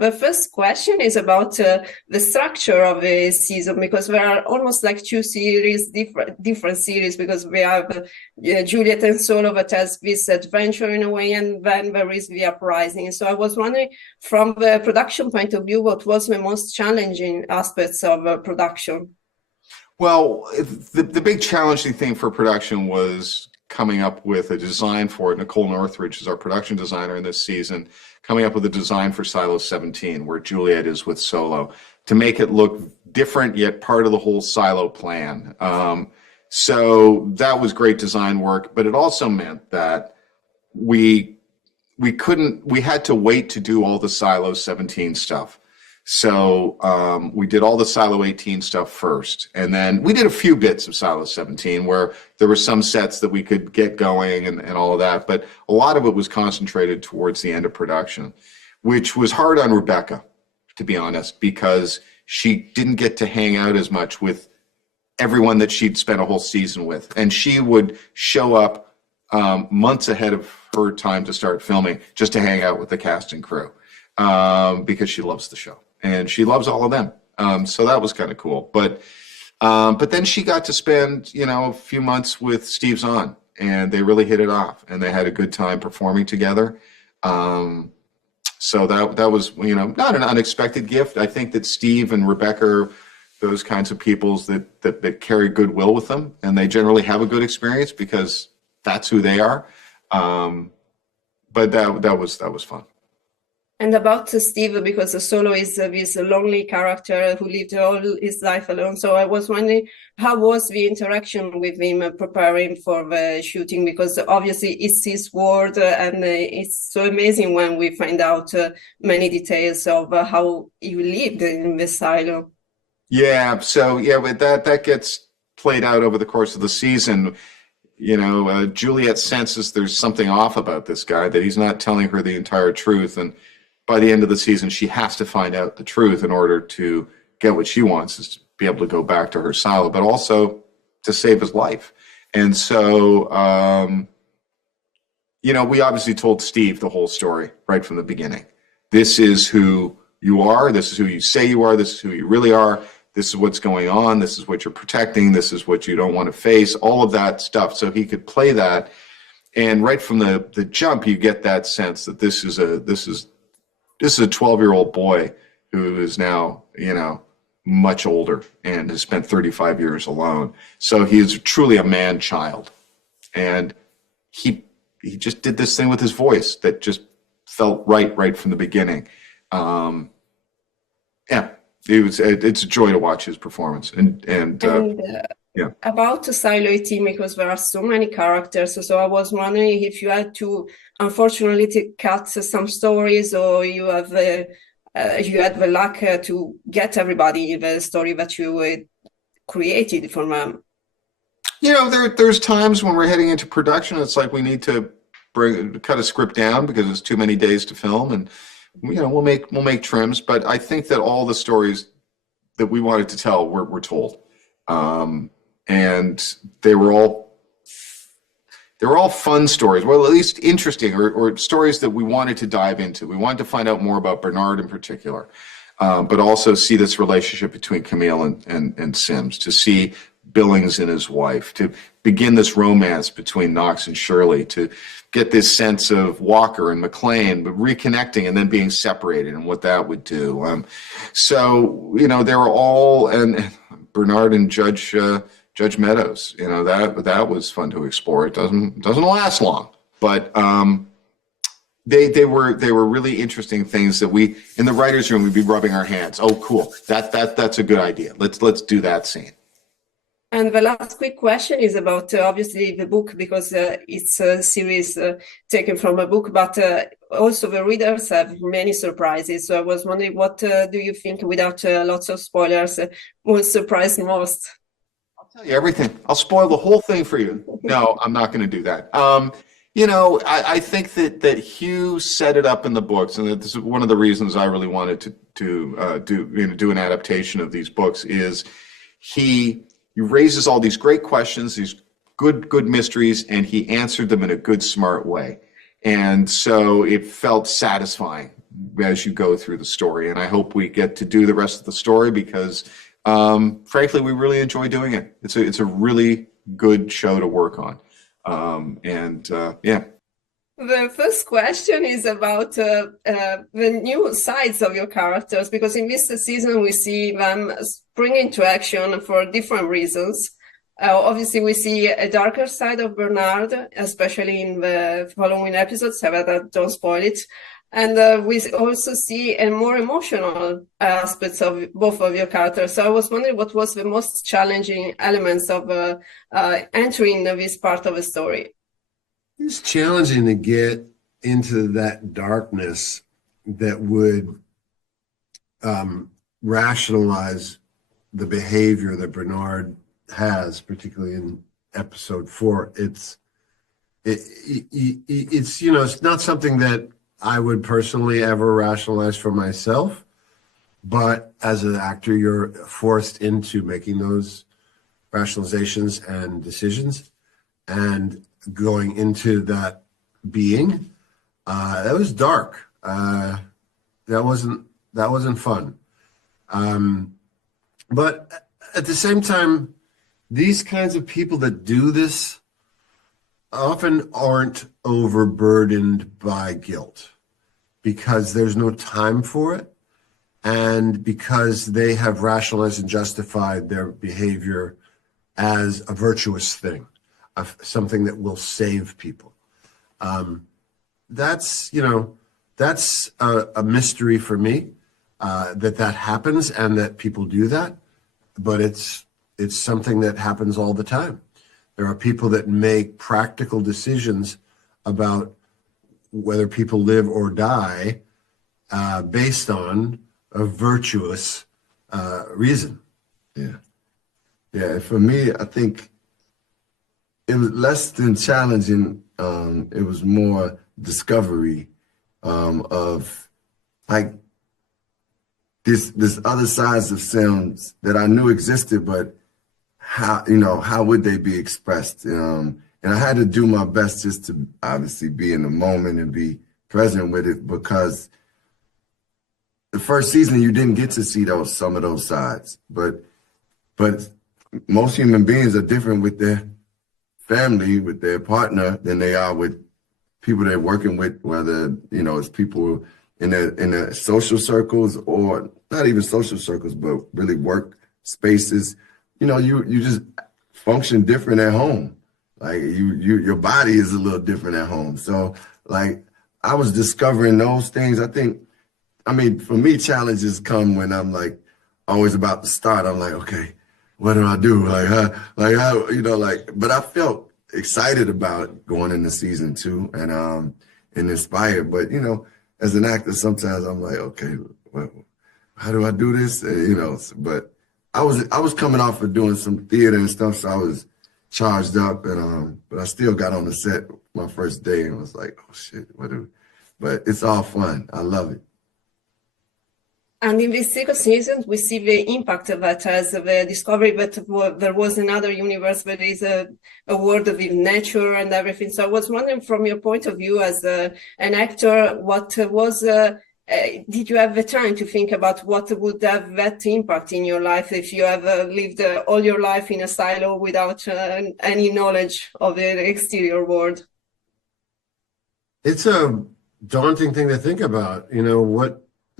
The first question is about the structure of a season, because there are almost like two series, different series, because we have Juliet and Solo that has this adventure in a way, and then there is the uprising. So I was wondering, from the production point of view, what was the most challenging aspects of production? Well, the big challenging thing for production was coming up with a design for it. Nicole Northridge is our production designer in this season, coming up with a design for Silo 17, where Juliet is with Solo, to make it look different yet part of the whole Silo plan. So that was great design work, but it also meant that we had to wait to do all the Silo 17 stuff. So we did all the Silo 18 stuff first, and then we did a few bits of Silo 17 where there were some sets that we could get going and all of that, but a lot of it was concentrated towards the end of production, which was hard on Rebecca, to be honest, because she didn't get to hang out as much with everyone that she'd spent a whole season with, and she would show up months ahead of her time to start filming just to hang out with the cast and crew, because she loves the show. And she loves all of them. So that was kind of cool. But then she got to spend, a few months with Steve Zahn, and they really hit it off, and they had a good time performing together. So that was, not an unexpected gift. I think that Steve and Rebecca are those kinds of people that carry goodwill with them, and they generally have a good experience because that's who they are. But that was fun. And about Steve, because Solo is this lonely character who lived all his life alone. So I was wondering, how was the interaction with him preparing for the shooting? Because obviously it's his world, and it's so amazing when we find out many details of how you lived in the silo. Yeah, so but that gets played out over the course of the season. Juliet senses there's something off about this guy, that he's not telling her the entire truth, and by the end of the season, she has to find out the truth in order to get what she wants, is to be able to go back to her silo, but also to save his life. And so, we obviously told Steve the whole story right from the beginning. This is who you are. This is who you say you are. This is who you really are. This is what's going on. This is what you're protecting. This is what you don't want to face. All of that stuff. So he could play that. And right from the jump, you get that sense that this is a 12-year-old boy who is now, much older and has spent 35 years alone. So he is truly a man-child. And he just did this thing with his voice that just felt right from the beginning. It's a joy to watch his performance. About Silo 18, because there are so many characters, so I was wondering if you had to, unfortunately, cut some stories, or you had the luck to get everybody in the story that you created for them. There's times when we're heading into production, it's like we need to cut a script down because it's too many days to film, and we'll make trims. But I think that all the stories that we wanted to tell were told. And they were all fun stories, well, at least interesting, or stories that we wanted to dive into. We wanted to find out more about Bernard in particular, but also see this relationship between Camille and Sims, to see Billings and his wife, to begin this romance between Knox and Shirley, to get this sense of Walker and McLean, but reconnecting and then being separated and what that would do. So, they were all, and Bernard and Judge Meadows, that was fun to explore. It doesn't last long, but they were really interesting things that we, in the writer's room, we'd be rubbing our hands. Oh, cool. That's a good idea. Let's do that scene. And the last quick question is about, obviously, the book, because it's a series taken from a book, but also the readers have many surprises. So I was wondering, what do you think, without lots of spoilers, will surprise most? I'll tell you everything. I'll spoil the whole thing for you. No, I'm not going to do that. I think that Hugh set it up in the books, and that this is one of the reasons I really wanted to do an adaptation of these books, is he raises all these great questions, these good mysteries, and he answered them in a good, smart way. And so it felt satisfying as you go through the story. And I hope we get to do the rest of the story because, frankly, we really enjoy doing it. It's a really good show to work on. Yeah. The first question is about the new sides of your characters, because in this season we see them spring into action for different reasons. Obviously, we see a darker side of Bernard, especially in the following episodes, so that don't spoil it. And we also see a more emotional aspects of both of your characters. So I was wondering what was the most challenging elements of entering this part of the story. It's challenging to get into that darkness that would rationalize the behavior that Bernard has, particularly in episode 4. It's it's not something that I would personally ever rationalize for myself, but as an actor, you're forced into making those rationalizations and decisions, and going into that being. That was dark. That wasn't fun. But at the same time, these kinds of people that do this often aren't overburdened by guilt because there's no time for it, and because they have rationalized and justified their behavior as a virtuous thing, of something that will save people. That's a mystery for me, that happens and that people do that, but it's something that happens all the time. There are people that make practical decisions about whether people live or die based on a virtuous reason. Yeah. For me, I think it was less than challenging. It was more discovery of like this other sides of films that I knew existed, but how would they be expressed? And I had to do my best just to obviously be in the moment and be present with it, because the first season you didn't get to see some of those sides, but most human beings are different with their family, with their partner, than they are with people they're working with, whether, it's people in the social circles, or not even social circles, but really work spaces. You just function different at home. Like your body is a little different at home. So like I was discovering those things. For me, challenges come when I'm like always about to start. I'm like, okay, what do I do? But I felt excited about going into season 2 and inspired. But, as an actor, sometimes I'm like, okay, how do I do this? But I was coming off of doing some theater and stuff, so I was charged up, and but I still got on the set my first day and was like, oh shit, but it's all fun. I love it. And in this second season, we see the impact that has the discovery that there was another universe where there is a world with nature and everything. So I was wondering, from your point of view as an actor, what was, did you have the time to think about what would have that impact in your life if you have lived all your life in a silo without any knowledge of the exterior world? It's a daunting thing to think about,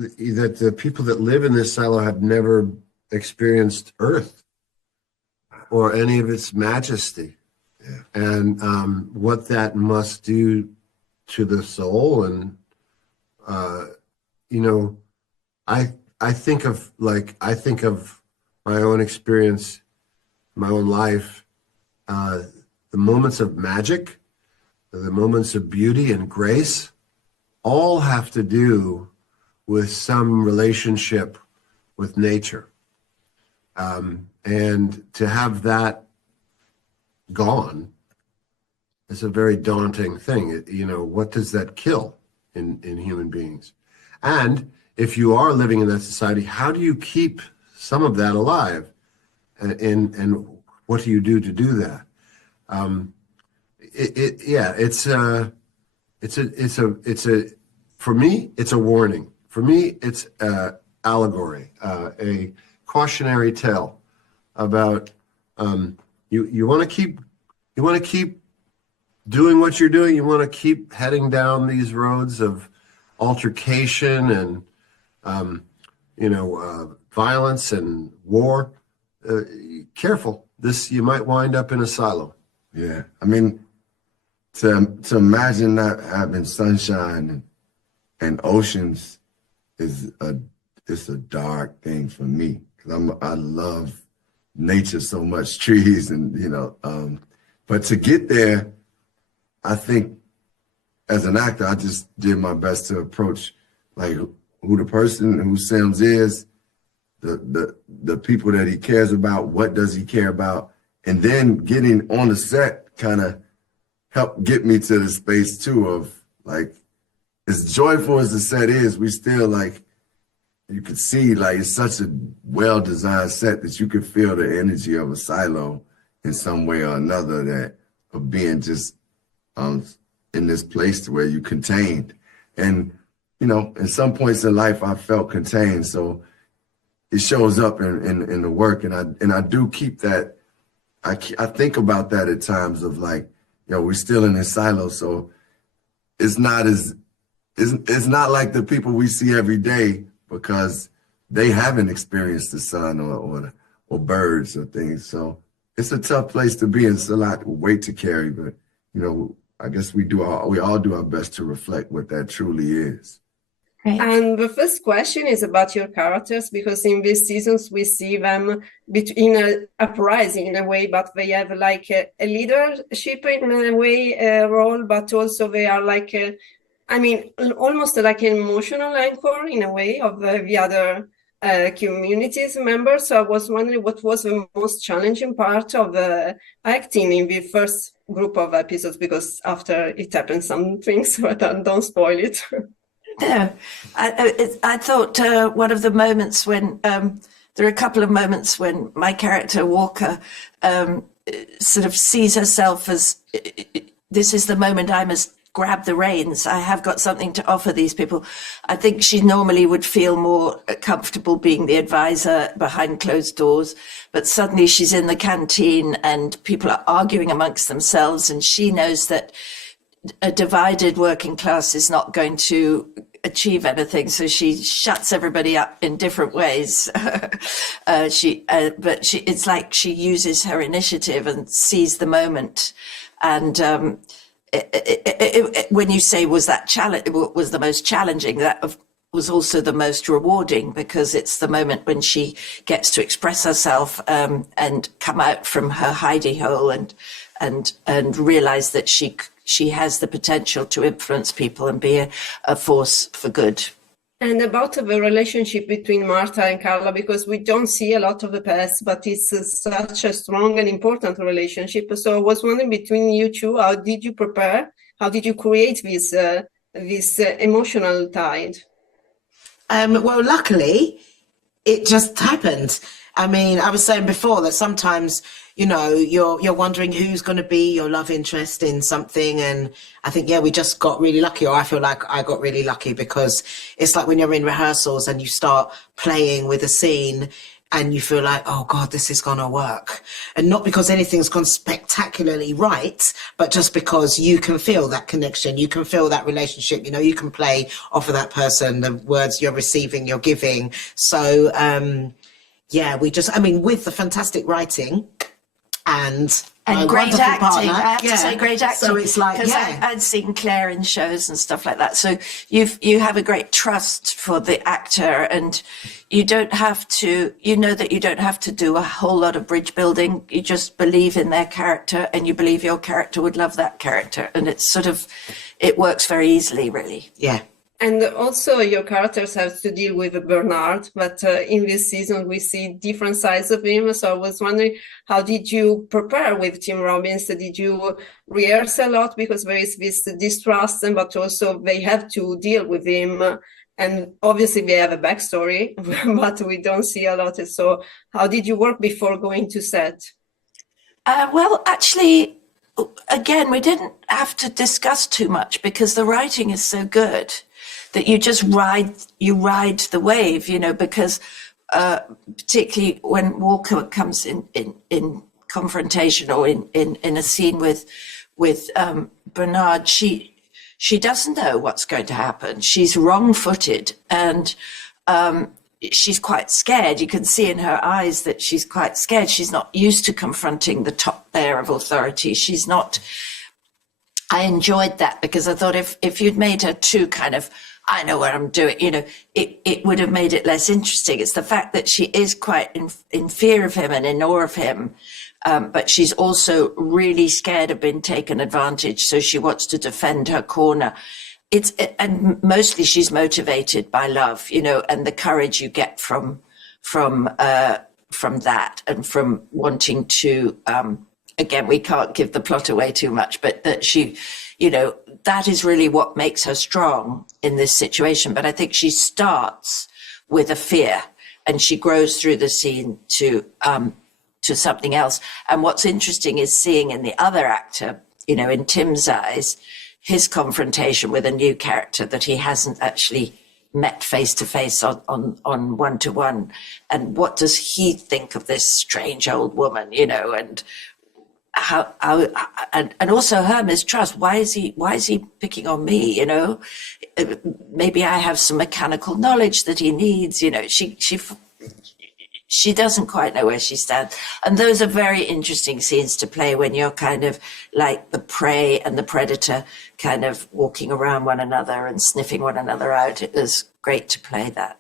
that the people that live in this silo have never experienced Earth or any of its majesty. Yeah. And what that must do to the soul. And, I think of my own experience, my own life, the moments of magic, the moments of beauty and grace, all have to do with some relationship with nature. And to have that gone is a very daunting thing. What does that kill in human beings? And if you are living in that society, how do you keep some of that alive? And what do you do to do that? for me, it's a warning. For me, it's an allegory, a cautionary tale about you want to keep doing what you're doing. You want to keep heading down these roads of altercation and violence and war. Careful, you might wind up in a silo. Yeah, I mean, to imagine not having sunshine and oceans it's a dark thing for me, because I love nature so much, trees and but to get there, I think as an actor, I just did my best to approach like who the person who Sims is, the people that he cares about, what does he care about, and then getting on the set kind of helped get me to the space too of like, as joyful as the set is, we still like, you could see like it's such a well-designed set that you could feel the energy of a silo in some way or another, that of being just in this place where you contained. And, in some points in life, I felt contained. So it shows up in the work. And I do keep that. I think about that at times of like, we're still in this silo. So it's not like the people we see every day, because they haven't experienced the sun or birds or things. So it's a tough place to be, and it's a lot of weight to carry. But, I guess we all do our best to reflect what that truly is. Right. And the first question is about your characters, because in these seasons we see them in a uprising in a way, but they have like a leadership in a way role, but also they are like almost like an emotional anchor in a way of the other communities members. So I was wondering what was the most challenging part of acting in the first group of episodes, because after it happened some things, but don't spoil it. No, I thought one of the moments when there are a couple of moments when my character Walker sort of sees herself as, this is the moment I must grab the reins. I have got something to offer these people. I think she normally would feel more comfortable being the advisor behind closed doors, but suddenly she's in the canteen and people are arguing amongst themselves, and she knows that a divided working class is not going to achieve anything, so she shuts everybody up in different ways. It's like she uses her initiative and sees the moment. And when you say was the most challenging, that was also the most rewarding, because it's the moment when she gets to express herself and come out from her hidey hole and realize that she has the potential to influence people and be a force for good. And about the relationship between Marta and Carla, because we don't see a lot of the past, but it's such a strong and important relationship. So I was wondering, between you two, how did you prepare? How did you create this emotional tide? Well, luckily, it just happened. I mean, I was saying before that sometimes, you're wondering who's going to be your love interest in something. And I think, we just got really lucky, or I feel like I got really lucky, because it's like when you're in rehearsals and you start playing with a scene and you feel like, oh God, this is going to work. And not because anything's gone spectacularly right, but just because you can feel that connection, you can feel that relationship, you can play off of that person, the words you're receiving, you're giving. So, with the fantastic writing and great acting, partner, I have to say great acting. So it's like, because I'd seen Claire in shows and stuff like that. So you have a great trust for the actor, and you don't have to, that you don't have to do a whole lot of bridge building. You just believe in their character, and you believe your character would love that character. And it's it works very easily, really. Yeah. And also your characters have to deal with Bernard, but in this season we see different sides of him. So I was wondering, how did you prepare with Tim Robbins? Did you rehearse a lot? Because there is this distrust, but also they have to deal with him. And obviously they have a backstory, but we don't see a lot. So how did you work before going to set? Well, actually, again, we didn't have to discuss too much because the writing is so good. that you just ride the wave, you know, because particularly when Walker comes in confrontation or in a scene with Bernard, she doesn't know what's going to happen. She's wrong-footed and she's quite scared. You can see in her eyes that she's quite scared. She's not used to confronting the top layer of authority. She's not. I enjoyed that because I thought if you'd made her too kind of, I know what I'm doing, you know, it would have made it less interesting. It's the fact that she is quite in fear of him and in awe of him, but she's also really scared of being taken advantage. So she wants to defend her corner. And mostly she's motivated by love, you know, and the courage you get from that and from wanting to, again, we can't give the plot away too much, but that she, you know, that is really what makes her strong in this situation. But I think she starts with a fear and she grows through the scene to something else. And what's interesting is seeing in the other actor, you know, in Tim's eyes, his confrontation with a new character that he hasn't actually met face to face on one-to-one. And what does he think of this strange old woman, you know, and how and also her mistrust. Why is he picking on me, you know? Maybe I have some mechanical knowledge that he needs, you know. She doesn't quite know where she stands. And those are very interesting scenes to play when you're kind of like the prey and the predator kind of walking around one another and sniffing one another out. It was great to play that.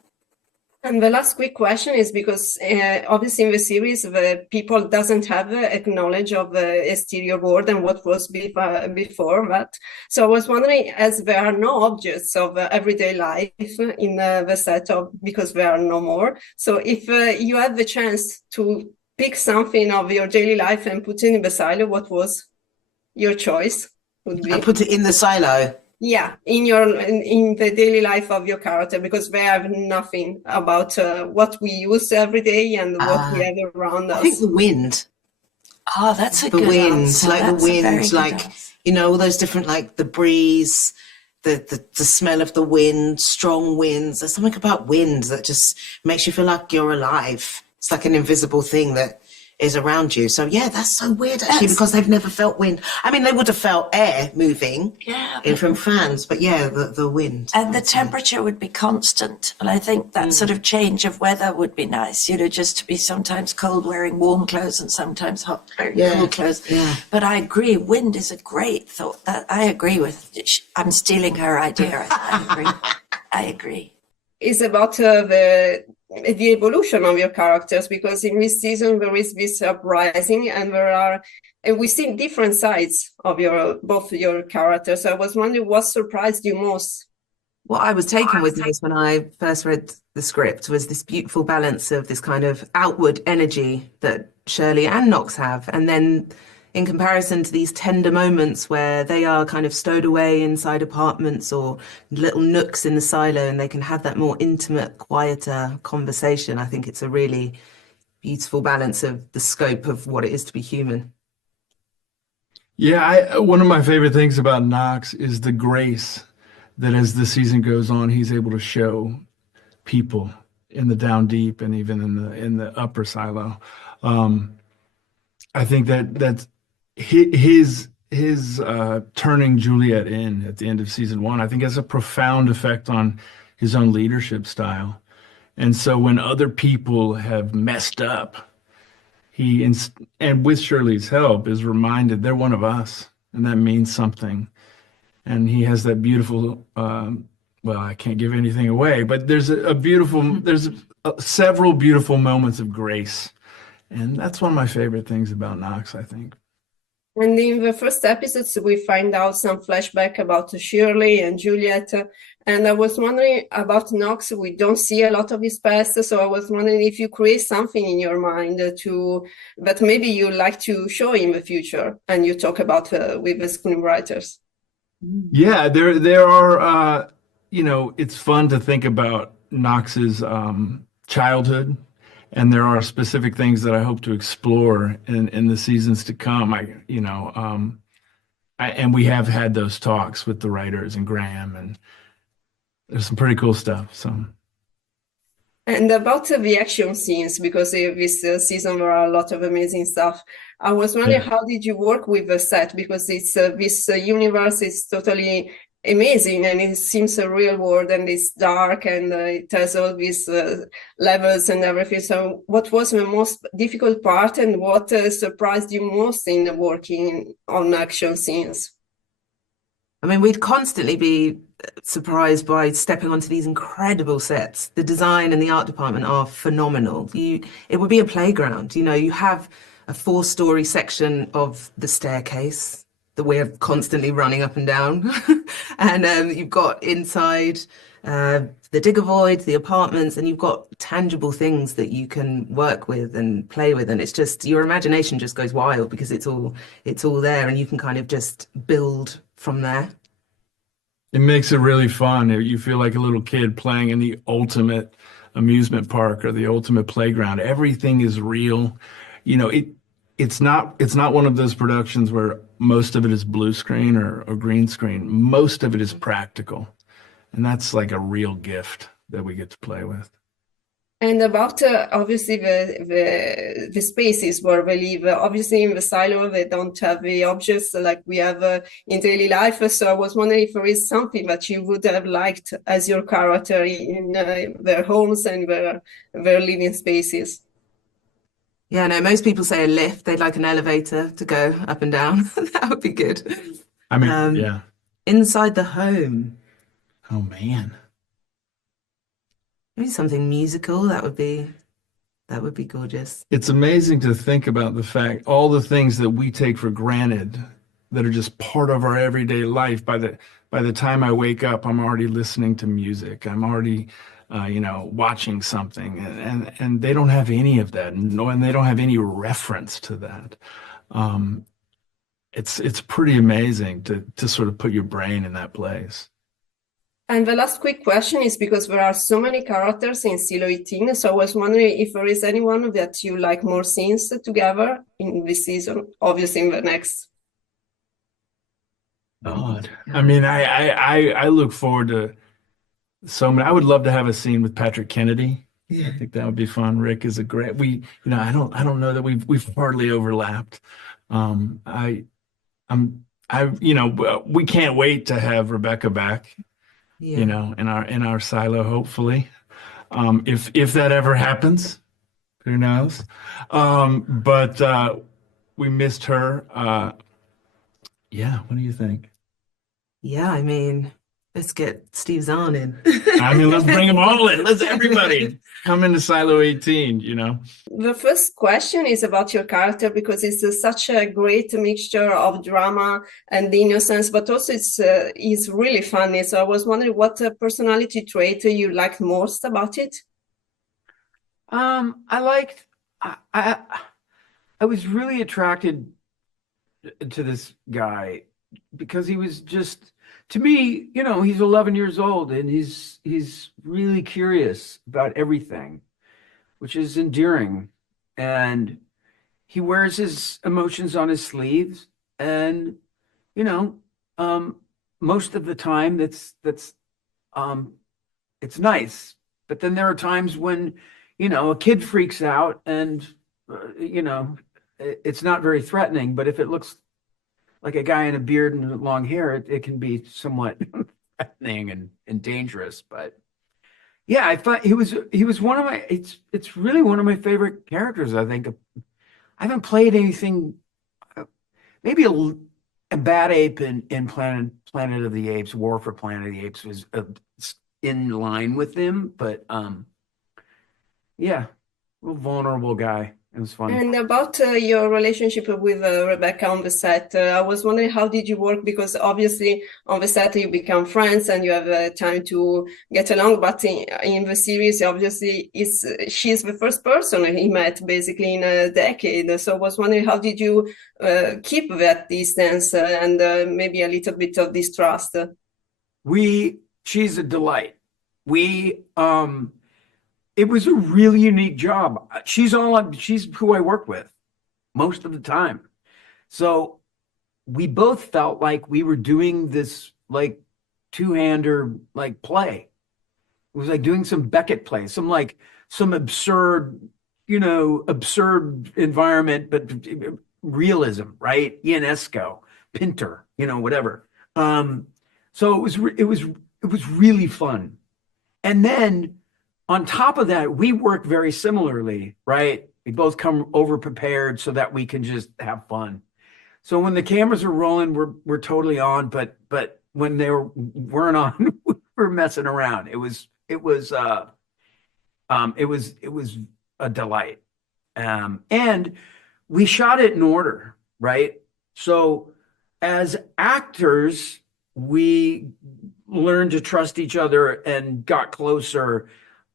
And the last quick question is because obviously in the series, the people doesn't have a knowledge of the exterior world and what was before that. So I was wondering, as there are no objects of everyday life in the setup because there are no more. So if you had the chance to pick something of your daily life and put it in the silo, what was your choice? Would be? I put it in the silo. Yeah, in the daily life of your character, because they have nothing about what we use every day and what we have around us. I think the wind. Oh, that's a The good wind, answer. like That's the a very wind, good like, answer. you know, all those different, like the breeze, the smell of the wind, strong winds. There's something about wind that just makes you feel like you're alive. It's like an invisible thing that is around you. So yeah, that's so weird actually, because they've never felt wind. I mean, they would have felt air moving in from fans, but yeah, the wind. And the temperature would be constant. And I think that sort of change of weather would be nice, you know, just to be sometimes cold wearing warm clothes and sometimes hot wearing cool clothes. Yeah. But I agree, wind is a great thought. That I agree with. I'm stealing her idea. I agree. I agree. Is about the evolution of your characters, because in this season there is this uprising and we see different sides of both your characters. So I was wondering what surprised you most. What I was taken with me when I first read the script was this beautiful balance of this kind of outward energy that Shirley and Knox have, and then in comparison to these tender moments where they are kind of stowed away inside apartments or little nooks in the silo and they can have that more intimate, quieter conversation. I think it's a really beautiful balance of the scope of what it is to be human. Yeah, one of my favorite things about Knox is the grace that as the season goes on, he's able to show people in the down deep and even in the upper silo. I think that's his turning Juliet in at the end of season 1, I think has a profound effect on his own leadership style. And so when other people have messed up, he, and with Shirley's help, is reminded they're one of us, and that means something. And he has that beautiful, well, I can't give anything away, but there's several beautiful moments of grace. And that's one of my favorite things about Knox, I think. And in the first episodes, we find out some flashback about Shirley and Juliet. And I was wondering about Knox. We don't see a lot of his past. So I was wondering if you create something in your mind that maybe you like to show in the future and you talk about with the screenwriters. Yeah, there are, it's fun to think about Knox's childhood. And there are specific things that I hope to explore in the seasons to come. And we have had those talks with the writers and Graham, and there's some pretty cool stuff. So. And about the action scenes, because this season there are a lot of amazing stuff. I was wondering, how did you work with the set? Because it's this universe is totally amazing, and it seems a real world, and it's dark, and it has all these levels and everything. So what was the most difficult part, and what surprised you most in working on action scenes? I mean, we'd constantly be surprised by stepping onto these incredible sets. The design and the art department are phenomenal. It would be a playground. You know, you have a 4-story section of the staircase that we're constantly running up and down. And you've got inside the digger void, the apartments, and you've got tangible things that you can work with and play with. And it's just, your imagination just goes wild because it's all there, and you can kind of just build from there. It makes it really fun. You feel like a little kid playing in the ultimate amusement park or the ultimate playground. Everything is real. You know, it's not one of those productions where most of it is blue screen or green screen. Most of it is practical. And that's like a real gift that we get to play with. And about obviously the spaces where we live. Obviously in the silo they don't have the objects like we have in daily life. So I was wondering if there is something that you would have liked as your character in their homes and their living spaces. Yeah, no, most people say a lift. They'd like an elevator to go up and down. That would be good. I mean, yeah. Inside the home. Oh man. Maybe something musical. That would be gorgeous. It's amazing to think about the fact, all the things that we take for granted that are just part of our everyday life. By the time I wake up, I'm already listening to music. I'm already, watching something, and they don't have any of that, and they don't have any reference to that. It's pretty amazing to sort of put your brain in that place. And the last quick question is because there are so many characters in Silo 18, so I was wondering if there is anyone that you like more scenes together in this season, obviously in the next. God, I mean, I look forward to so many. I would love to have a scene with Patrick Kennedy. Yeah. I think that would be fun. Rick is a great. I don't know that we've hardly overlapped. We can't wait to have Rebecca back. Yeah. In our silo, hopefully. If that ever happens, who knows? But we missed her. What do you think? Yeah, I mean, let's get Steve Zahn in. I mean, let's bring them all in. Let's everybody come into Silo 18, The first question is about your character because it's such a great mixture of drama and innocence, but also it's really funny. So I was wondering what personality trait you liked most about it? I was really attracted to this guy because he was just, to me, he's 11 years old and he's really curious about everything, which is endearing. And he wears his emotions on his sleeves, and most of the time it's nice. But then there are times when a kid freaks out and it's not very threatening. But if it looks like a guy in a beard and long hair, it can be somewhat threatening and dangerous. But yeah, I thought he was one of my, it's really one of my favorite characters. I think I haven't played anything, maybe a bad ape in Planet of the Apes. War for Planet of the Apes was in line with him, but real vulnerable guy. It was fun. And about your relationship with Rebecca on the set, I was wondering, how did you work? Because obviously on the set you become friends and you have time to get along. But in the series, obviously, she's the first person he met basically in a decade. So I was wondering, how did you keep that distance and maybe a little bit of distrust? She's a delight. It was a really unique job. She's who I work with most of the time. So we both felt like we were doing this like two-hander like play. It was like doing some Beckett play, some absurd, absurd environment, but realism, right? Ionesco, Pinter, whatever. So it was really fun. And then on top of that, we work very similarly, right? We both come over prepared so that we can just have fun. So when the cameras are rolling, we're totally on, but when they weren't on, we're messing around. It was a delight. And we shot it in order, right? So as actors, we learned to trust each other and got closer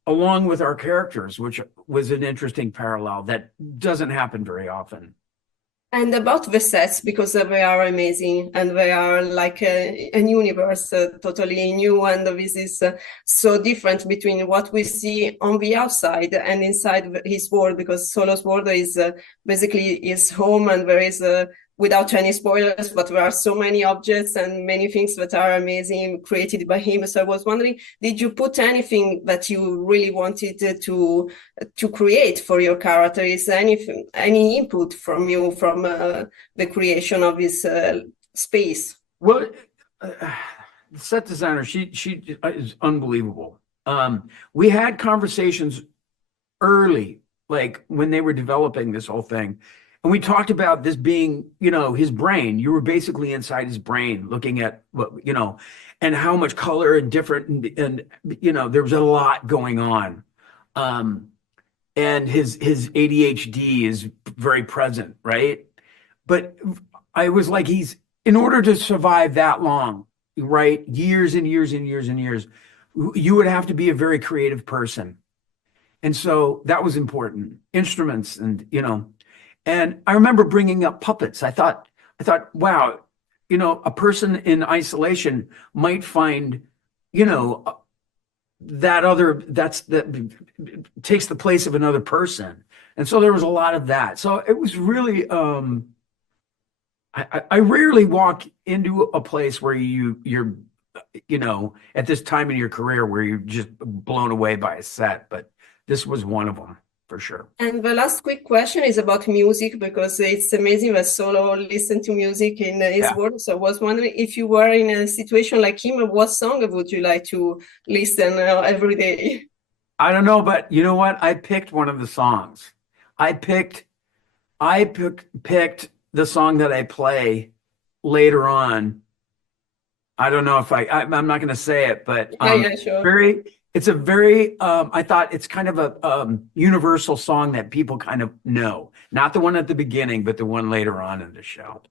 along with our characters, which was an interesting parallel that doesn't happen very often. And about the sets, because they are amazing and they are like a universe totally new, and this is so different between what we see on the outside and inside his world, because Solo's world is basically his home, and there is without any spoilers, but there are so many objects and many things that are amazing created by him. So I was wondering, did you put anything that you really wanted to create for your character? Is there any input from you from the creation of this space? Well, the set designer, she is unbelievable. We had conversations early, like when they were developing this whole thing. And we talked about this being, his brain. You were basically inside his brain looking at what, and how much color and different, and there was a lot going on. And his ADHD is very present, right? But I was like, in order to survive that long, right? Years and years and years and years, you would have to be a very creative person. And so that was important. Instruments and, and I remember bringing up puppets. I thought, wow, a person in isolation might find, that takes the place of another person. And so there was a lot of that. So it was really, I rarely walk into a place where you're, at this time in your career where you're just blown away by a set, but this was one of them. For sure. And the last quick question is about music, because it's amazing that Solo listened to music in his world. So I was wondering, if you were in a situation like him, what song would you like to listen every day? I don't know, but you know what? I picked one of the songs. I picked the song that I play later on. I don't know if I'm not going to say it, but yeah, sure. It's a very, I thought it's kind of a universal song that people kind of know. Not the one at the beginning, but the one later on in the show.